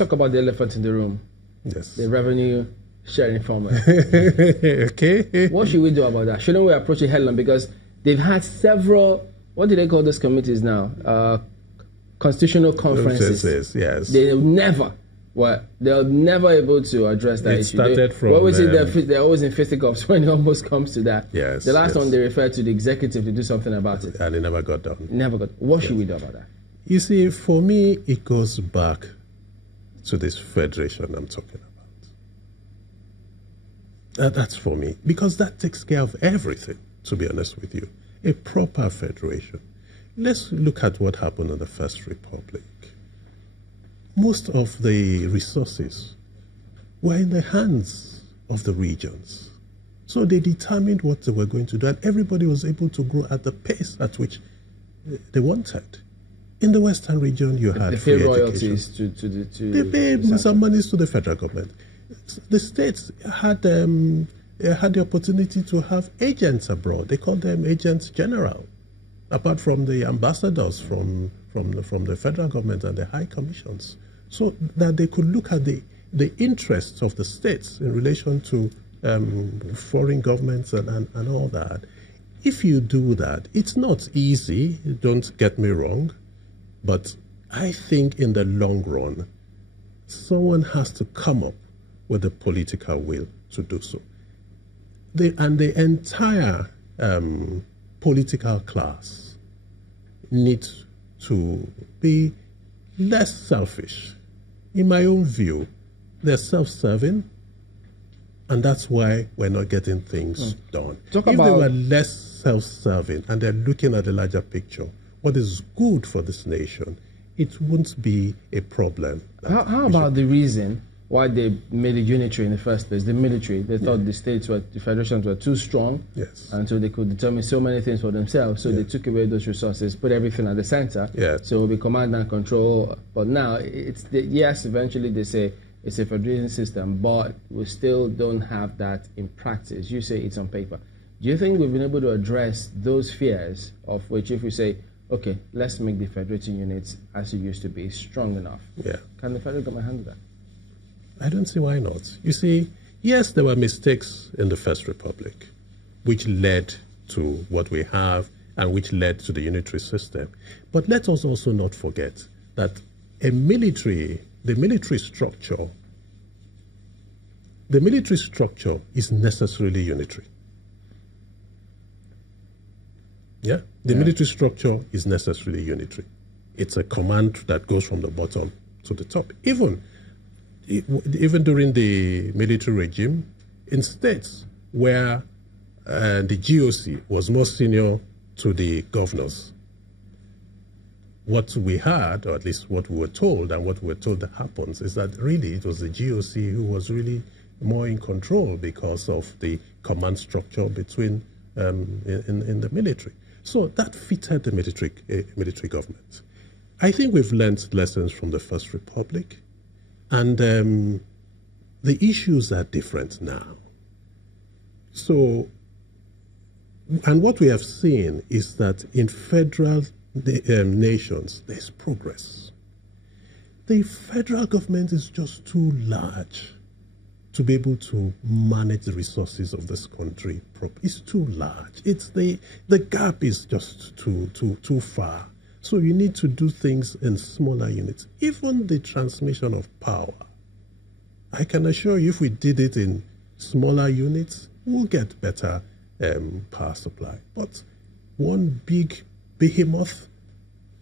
talk about the elephant in the room. Yes. The revenue sharing formula. Okay. What should we do about that? Shouldn't we approach it head-on? Because they've had several, what do they call those committees now? Constitutional conferences. Yes. They'll never able to address that issue. They're always in fisticuffs when it almost comes to that. Yes. The last one, they referred to the executive to do something about it. And it never got done. What should we do about that? You see, for me, it goes back to this federation I'm talking about. That's for me, because that takes care of everything, to be honest with you. A proper federation. Let's look at what happened in the First Republic. Most of the resources were in the hands of the regions. So they determined what they were going to do, and everybody was able to grow at the pace at which they wanted. In the Western region, you had free royalties they paid some monies to the federal government. The states had the opportunity to have agents abroad. They called them agents general, apart from the ambassadors from the federal government and the high commissions, so that they could look at the interests of the states in relation to foreign governments and all that. If you do that, it's not easy, don't get me wrong, but I think in the long run, someone has to come up with the political will to do so. And the entire political class needs to be less selfish. In my own view, they're self-serving, and that's why we're not getting things done. If they were less self-serving and they're looking at the larger picture, what is good for this nation, it won't be a problem. How about the reason why they made it unitary in the first place? The military, they thought the federations were too strong, and so they could determine so many things for themselves. So they took away those resources, put everything at the center. So it will be command and control. But now, yes, eventually they say it's a federation system, but we still don't have that in practice. You say it's on paper. Do you think we've been able to address those fears, of which if we say, okay, let's make the federating units as it used to be strong enough? Can the federal government handle that? I don't see why not. You see, yes, there were mistakes in the First Republic, which led to what we have and which led to the unitary system. But let us also not forget that the military structure is necessarily unitary. The military structure is necessarily unitary. It's a command that goes from the bottom to the top. Even during the military regime, in states where the GOC was more senior to the governors, what we had, or at least what we were told, and what we were told that happens, is that really it was the GOC who was really more in control because of the command structure between in the military. So that fitted the military government. I think we've learned lessons from the First Republic, and the issues are different now. So, and what we have seen is that in federal nations, there's progress. The federal government is just too large to be able to manage the resources of this country. It's too large. The gap is just too far. So you need to do things in smaller units. Even the transmission of power, I can assure you, if we did it in smaller units, we'll get better power supply. But one big behemoth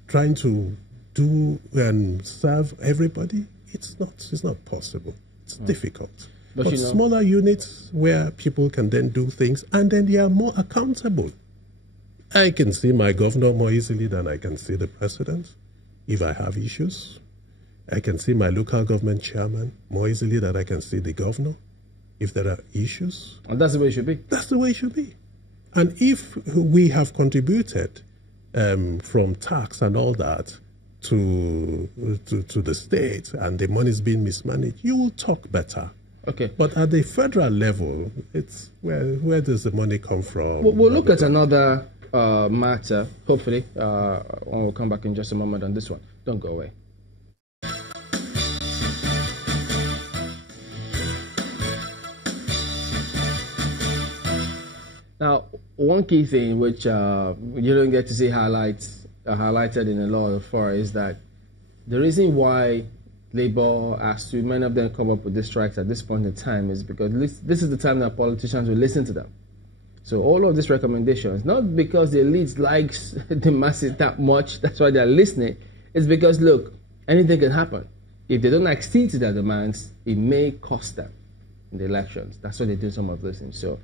trying to do and serve everybody, it's not possible. It's difficult. But smaller units where people can then do things, and then they are more accountable. I can see my governor more easily than I can see the president if I have issues. I can see my local government chairman more easily than I can see the governor if there are issues. And that's the way it should be. That's the way it should be. And if we have contributed from tax and all that to the state, and the money is being mismanaged, you will talk better. Okay. But at the federal level, it's where does the money come from? We'll look at another matter, hopefully, when we'll come back in just a moment on this one. Don't go away. Now, one key thing which you don't get to see highlighted in a lot of fora is that the reason why Labour has to, many of them come up with these strikes at this point in time is because this is the time that politicians will listen to them. So all of these recommendations, not because the elites likes the masses that much, that's why they're listening, it's because, look, anything can happen. If they don't accede to their demands, it may cost them in the elections. That's why they do some of those things. So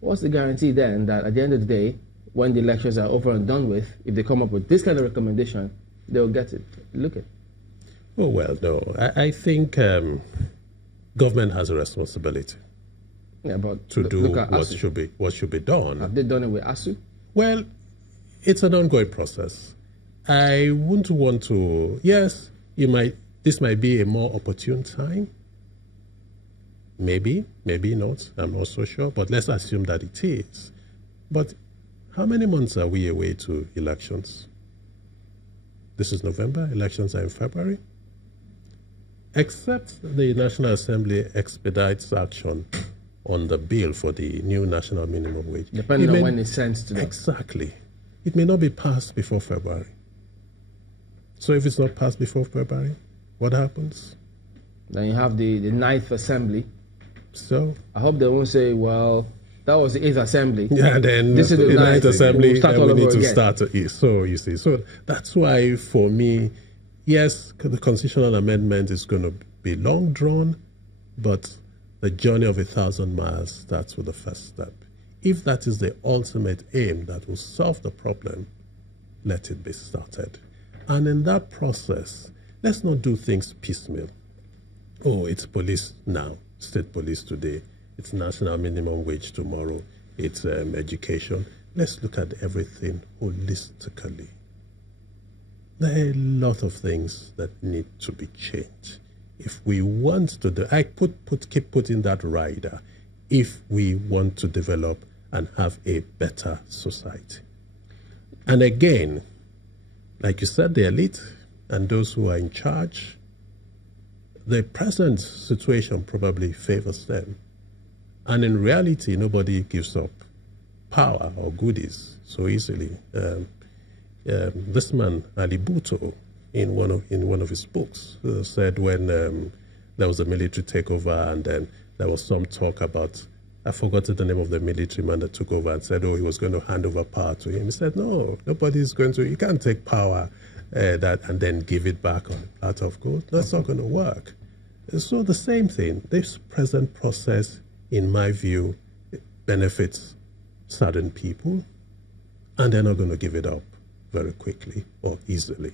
what's the guarantee then that at the end of the day, when the elections are over and done with, if they come up with this kind of recommendation, they'll get it. Look at. Oh, well, no. I think government has a responsibility to do what should be done. Have they done it with ASU? Well, it's an ongoing process. I wouldn't want to. Yes, this might be a more opportune time. Maybe not. I'm not so sure. But let's assume that it is. But how many months are we away to elections? This is November. Elections are in February. Except the National Assembly expedites action on the bill for the new national minimum wage. Depending on when it's sent to them. Exactly. It may not be passed before February. So if it's not passed before February, what happens? Then you have the 9th Assembly. So? I hope they won't say, well, that was the 8th Assembly. Yeah, then this is the 9th Assembly, then we need to start. So, you see, so that's why for me, yes, the constitutional amendment is going to be long drawn, but the journey of 1,000 miles starts with the first step. If that is the ultimate aim that will solve the problem, let it be started. And in that process, let's not do things piecemeal. Oh, it's police now, state police today. It's national minimum wage tomorrow. It's education. Let's look at everything holistically. There are a lot of things that need to be changed. If we want to do, keep putting that rider, if we want to develop and have a better society. And again, like you said, the elite and those who are in charge, the present situation probably favors them. And in reality, nobody gives up power or goodies so easily. This man, Ali Bhutto, in one of his books, said when there was a military takeover and then there was some talk about, I forgot the name of the military man that took over and said, oh, he was going to hand over power to him. He said, no, nobody's going to, you can't take power and then give it back on a plate of gold. That's not going to work. So the same thing, this present process, in my view, benefits certain people, and they're not going to give it up very quickly or easily.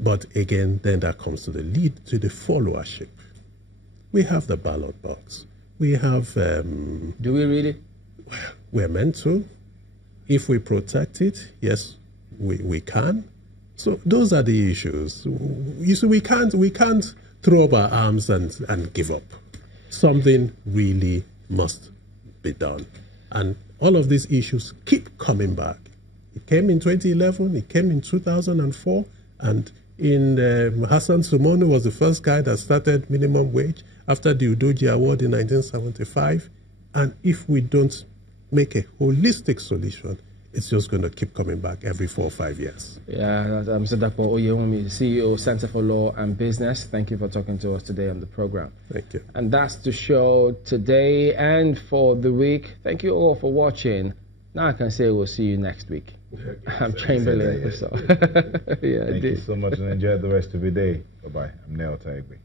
But again, then that comes to the followership. We have the ballot box. We have... Do we really? We're meant to. If we protect it, yes, we can. So those are the issues. You see, we can't throw up our arms and give up. Something really must be done. And all of these issues keep coming back. It came in 2011, it came in 2004, and Hassan Sumonu was the first guy that started minimum wage after the Udoji Award in 1975. And if we don't make a holistic solution, it's just going to keep coming back every 4 or 5 years. Yeah, Mr. Dapo Oyewumi, CEO, Center for Law and Business. Thank you for talking to us today on the program. Thank you. And that's the show today and for the week. Thank you all for watching. Now I can say we'll see you next week. I'm Chamberlain. Thank you so much and enjoy the rest of your day. Bye-bye. I'm Nell Taigbe.